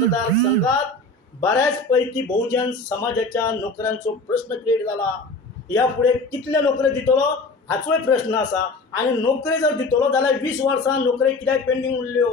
मतदारसंघात बऱ्याचपैकी बहुजन समाजाच्या नोकऱ्यांचो प्रश्न क्रिएट झाला. यापुढे कितले नोकरी दितलो हाचोय प्रश्न असा. आणि नोकरी जर दितलो जाल्यार 20 वर्सां नोकरी कित्याक पेंडींग उरल्यो.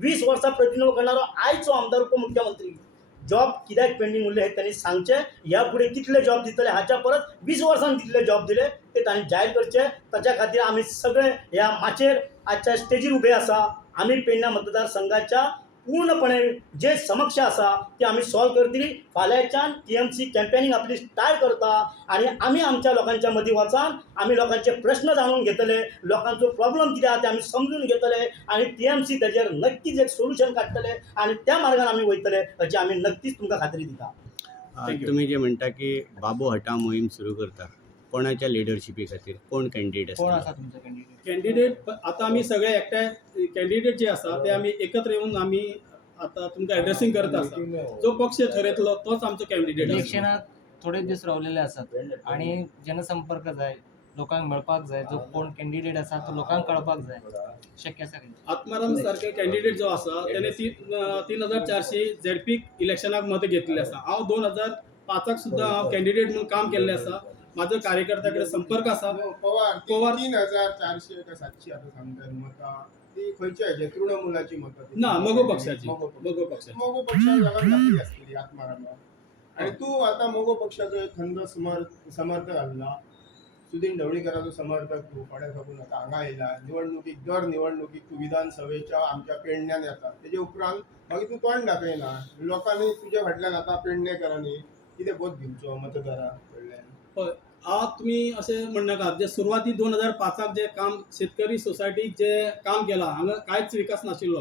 20 वर्सां प्रतिनिधित्व करणारो आयचो आमदार उपमुख्यमंत्री जॉब कित्याक पेंडींग उरले हे त्यांनी सांगचे. यापुढे कितले जॉब दितले हाच्या परत 20 वर्सांनी कितले जॉब दिले ते तांणी जाहीर करचे. ताच्या खातीर आमी सगळे ह्या माचेर आजच्या स्टेजीर उबे आसा. आमी पेडण्या मतदारसंघाच्या पूर्णपणे जे समस्या आसा ती आमी सॉल्व करतली. फाल्यांच्यान टीएमसी कॅम्पेनिंग आपली स्टार्ट करता आणि आमी आमच्या लोकांच्या मदीं वचान आमी लोकांचे प्रश्न जाणून घेतले. लोकांचो प्रॉब्लेम कितें आसा ते आमी समजून घेतले आणि टीएमसी तेजेर नक्कीच एक सोल्युशन काडटले आणि त्या मार्गान आमी वयतले हाची आमी नक्कीच तुमकां खात्री दिता. तुम्ही जे म्हणता की बाबू हटाव मोहीम सुरू करता, कोणाच्या लिडरशिपी खातीर कोण कॅन्डिडेट कोण आसा? आसा तुमचो कॅन्डिडेट? कॅन्डिडेट आता आम्ही सगळे एकट्या कॅन्डिडेट जे आसा ते आम्ही एकत्र येऊन आम्ही आता तुमकां एड्रेसिंग करता आसा. जो पक्ष ठरयतलो तोच आमचो कॅन्डिडेट आसा. इलेक्शनात थोडे दीस रावलेले आसात आणि जनसंपर्क जाय, लोकांक मेळपाक जाय. जो कोण कॅन्डिडेट आसा तो लोकांक कळपाक जाय. शक्य आसा की आत्माराम सारखे कॅन्डिडेट जो आसा त्याने 3400 झेडपी इलेक्शनाक मत घेतलेले आसा. हांव 2005 सुद्दां हांव कॅन्डिडेट म्हणून काम केल्लें आसा. माझो कार्यकर्त्या कडेन संपर्क आसा. पवार 3400 का 700 आता सांगतात मतां ती खंयच्या हेजे तृणमुलाची मतां ना मोगो पक्षाची. मोगो पक्ष. मोगो पक्षाची. मोगो पक्षाक लागून घातली आसतली आत्मारामाक. आणि तूं आता मोगो पक्षाचो एक खंद समर्थक आसला. सुदीन ढवळीकराचो समर्थक तूं फुडें साकून आता हांगा येयला. निवडणुकीक दर निवडणुकीक तूं विधानसभेच्या आमच्या पेडण्यान येता. तेजे उपरांत मागीर तूं तोंड दाखयना. लोकांनी तुज्या फाटल्यान आता पेडणेकरांनी कितें बोध घेवचो मतदारां कडल्यान. हय, आज तुम्ही असे म्हणनाका जे सुरवाती 2005 जे काम शेतकरी सोसायटीक जे काम केला हांगा कांयच विकास नाशिल्लो.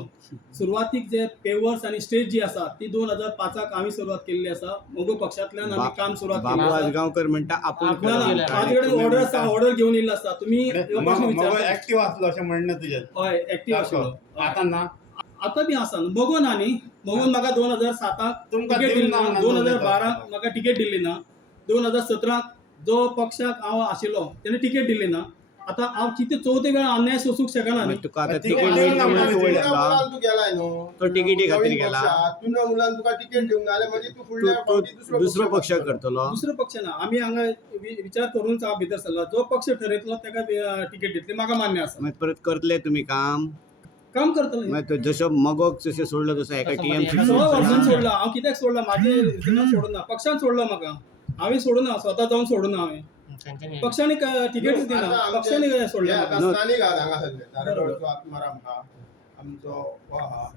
सुरवातीक जे पेवर्स आणि स्टेज जी आसा ती 2005 आम्ही सुरवात केल्ली आसा. मोगो पक्षांतल्यान आम्ही काम सुरवात बाबू केलें आसा. आजगांवकर म्हणटा आपण माझे कडेन ऑर्डर आसा, ऑर्डर घेऊन येयल्लो आसा. तुम्ही प्रश्न विचारता. ऍक्टिव्ह असलो अशें म्हणणं तुजें. हय, एक्टिव्ह आशिल्लो. आता ना आता बी आसा. मोगो ना न्ही. मोगोन म्हाका 2007 तुमकां तिकेट दिली दिवना ना. म्हणून 2012 म्हाका तिकेट दिल्ली ना. 2017 जो पक्षाक हांव आशिल्लो तेणे तिकेट दिल्ली ना. आता हांव कितें चवथे वेळा अन्याय सोसूंक शकना न्ही. तुका आता तिकीट तिकीट दिवंक मेळटा म्हणून तूं वयतलो. तृणमुलान तूं गेलाय न्हू. तो तिकीटी खातीर गेला. तृणमुलान तुका तिकेट दिवंक ना जाल्यार मागीर तूं फुडल्या तो फावटी दुसरो पक्ष करतलो. दुसरो पक्ष ना. आमी हांगा विचार करूनच हांव भितर सरला. जो पक्ष ठरयतलो ताका तिकेट दितली म्हाका मान्य आसा. मागीर परत करतले तुम्ही काम. काम करतलो. मागीर जसो मगोक जशें सोडलो तसो एका टीएमसी 16 वर्सांनी सोडला. हांव कित्याक सोडला? म्हाजे रिजनान सोडून ना. पक्षान सोडलो म्हाका. हांवें सोडून ना. स्वता जावन सोडून ना हांवें. पक्षांनी तिकेटच दिना. पक्षांनी सोडलें म्हाका. स्थानिक आहा हांगा सगळे धारवाडचो आत्माराम आहा, आमचो हो आहा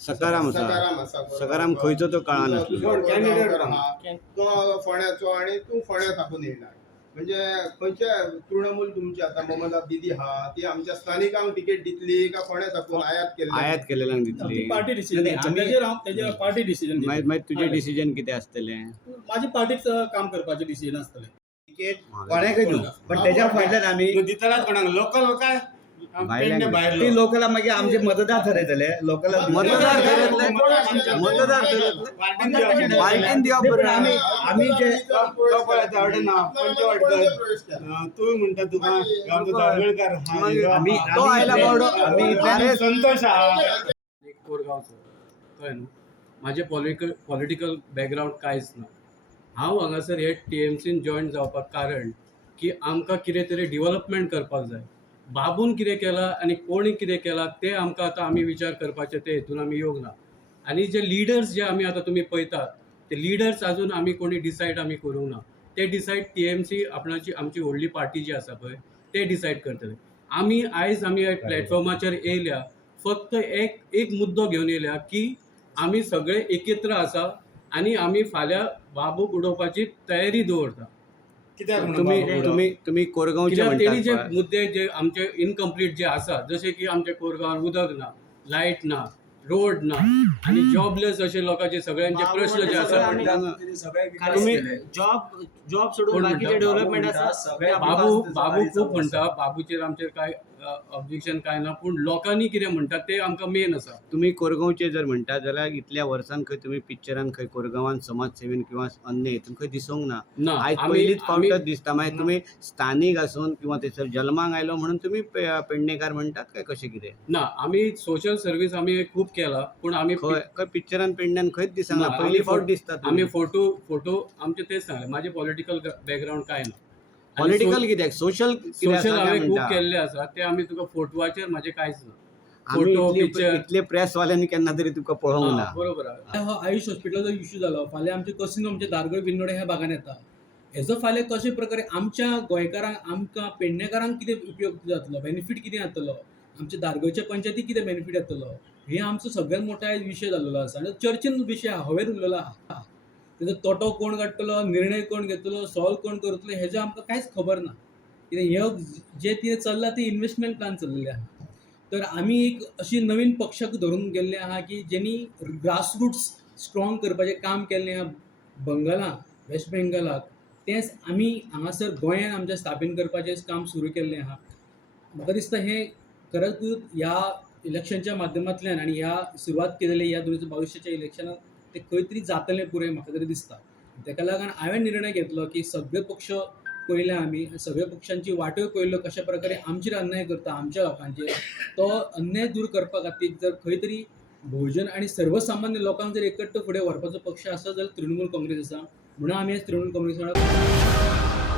सकाराम आसा. सकाराम आसा. सकाराम खंयचो तो कळना. कॅन्डिडेट आहा तो फोंड्याचो आणि तूं फोंड्या साकून येयला. म्हणजे खंयचे तृणमूल तुमचे आता मोहम्मद दिदी आहा ती आमच्या स्थानिकांक तिकेट दितली का फोंड्या साकून आयात केलेल्यांक दितली. Party decision. तेजेर पार्टी डिसिजन. मागीर तुजें डिसिजन कितें आसतलें? माझी पार्टीच काम करपाचें डिसिजन आसतलें. तिकेट कोणाकय दिवं पण त्याच्या फाटल्यान आमी तूं दितलाच कोणाक लोकल काय पेडणे भायलो ती लोकल मागीर आमचे मतदार ठरयतले. लोकल मतदार ठरयतले. मतदार पार्टीन पार्टीन दिवप बरें. आम्ही जे तो पळयता आवडे ना पंचवाडकर तूं म्हणटा तुका गांवचो दाबोळकर आमी तो आयला बावडो आमी संतोष आहा. एक कोरगांवचो कळ्ळें न्हू. म्हाजें पॉलिटिकल बॅकग्रावंड कांयच ना. हांव हांगासर हे टीएमसीन जॉयन जावपाक कारण की आमकां कितें तरी डेव्हलपमेंट करपाक जाय. बाबून कितें केलां आनी कोणी कितें केलां तें आमकां आतां आमी विचार करपाचे ते हितून आमी येवंक ना. आनी जे लिडर्स जे आमी आतां तुमी पळयतात ते लिडर्स आजून आमी कोणी डिसायड आमी करूंक ना. ते डिसायड टीएमसी आपणाची आमची व्हडली पार्टी जी आसा पळय ते डिसायड करतले. आमी आयज आमी ह्या प्लॅटफॉर्माचेर येयल्या फक्त एक मुद्दो घेवन येयल्या की आमी सगळे एकत्र आसा आनी आमी फाल्यां बाबूक उडोवपाची तयारी दवरता. कित्याक तुम्ही कोरगांवचे कित्याक तेणी जे म्हणटा मुद्दे जे आमचे इनकम्प्लीट जे आसा जशे की आमच्या कोरगांवान उदक ना, लायट ना, रोड ना आणि जॉबलेस असे लोकांचे सगळ्यांचे प्रश्न जे आसा. तुम्ही जॉब सोडून बाकीचे डेव्हलपमेंट आसा. बाबू खूप म्हणटा. बाबूचेर आमचे काय ऑब्जेक्शन काय ना, पूण लोकांनी कितें म्हणटात ते आमकां मेन आसा. तुम्ही कोरगांवचे जर म्हणटा जाल्यार इतल्या वर्सान खंय तुम्ही पिक्चरान खंय कोरगांवान समाज सेवेन किंवा अन्य हेतून खंय दिसूंक ना. ना आयज आमी पयलीच आमी फावटच दिसता. मागीर तुम्ही स्थानीक आसून किंवा थंयसर जल्माक आयलो म्हणून तुम्ही पेडणेकार म्हणटात काय कशें कितें? ना आमी सोशल सर्वीस आमी खूप केला, पूण आमी खंय पिक्चरान पेडण्यान खंयच दिसना. ना, पयली आमी फावट दिसता आमी फोटो आमचे तेच सांगले, माझे पॉलिटिकल बॅकग्राऊंड काय ना. पॉलिटिकल कित्याक सोशल सोशल हांवें खूप केल्ले आसा ते आमी तुका फोटवाचेर म्हाजे कांयच ना. आमी फोटो पिक्चर इतले प्रेसवाल्यांनी केन्ना तरी तुका पळोवंक ना. बरोबर आहा. हो आयुष हॉस्पिटलाचो इश्यू जालो. फाल्यां आमचे कसिनो आमचे दारगळ बिनोडे ह्या भागान येता. हेजो फाल्यां कशे प्रकारे आमच्या गोंयकारांक आमकां पेडणेकारांक कितें उपयोग जातलो, बेनिफीट कितें जातलो, आमच्या दारगळच्या पंचायतीक कितें बेनिफीट येतलो, हे आमचो सगळ्यात मोठो आयज विशय जाल्लो आसा आनी चर्चेन विशय हवेर उरलेलो आहा. तेजो तोटो कोण काडटलो, निर्णय कोण घेतलो, सॉल्व कोण करतलो हेजो आमकां कांयच खबर ना. कित्याक हे जे कितें चल्लां ते इन्व्हेस्टमेंट प्लॅन चल्लेले आहा. तर आमी एक अशी नवीन पक्षाक धरून गेल्ले आहा की जेणी ग्रासरूट्स स्ट्रॉंग करपाचें काम केल्लें आहा बंगालाक, वेस्ट बेंगालाक. तेंच आमी हांगासर गोंयांत आमच्या स्थापन करपाचें काम सुरू केल्लें आहा. म्हाका दिसता हें खरेंच ह्या इलेक्शनच्या माध्यमांतल्यान आनी ह्या सुरवात केलेल्या ह्या 2022च्या इलेक्शनाक ते खंय तरी जातलें पुरे म्हाका तरी दिसता. तेका लागून हांवें निर्णय घेतलो की सगळे पक्ष पळयले आमी, सगळ्या पक्षांची वाटोय पळयल्यो कशा प्रकारे आमचेर अन्याय करता आमच्या लोकांचेर. तो अन्याय दूर करपा खातीर जर खंय तरी बहुजन आनी सर्वसामान्य लोकांक जर एकट्ट फुडें व्हरपाचो पक्ष आसा जाल्यार तृणमूल काँग्रेस आसा. म्हणून आमी आज तृणमूल काँग्रेस वांगडा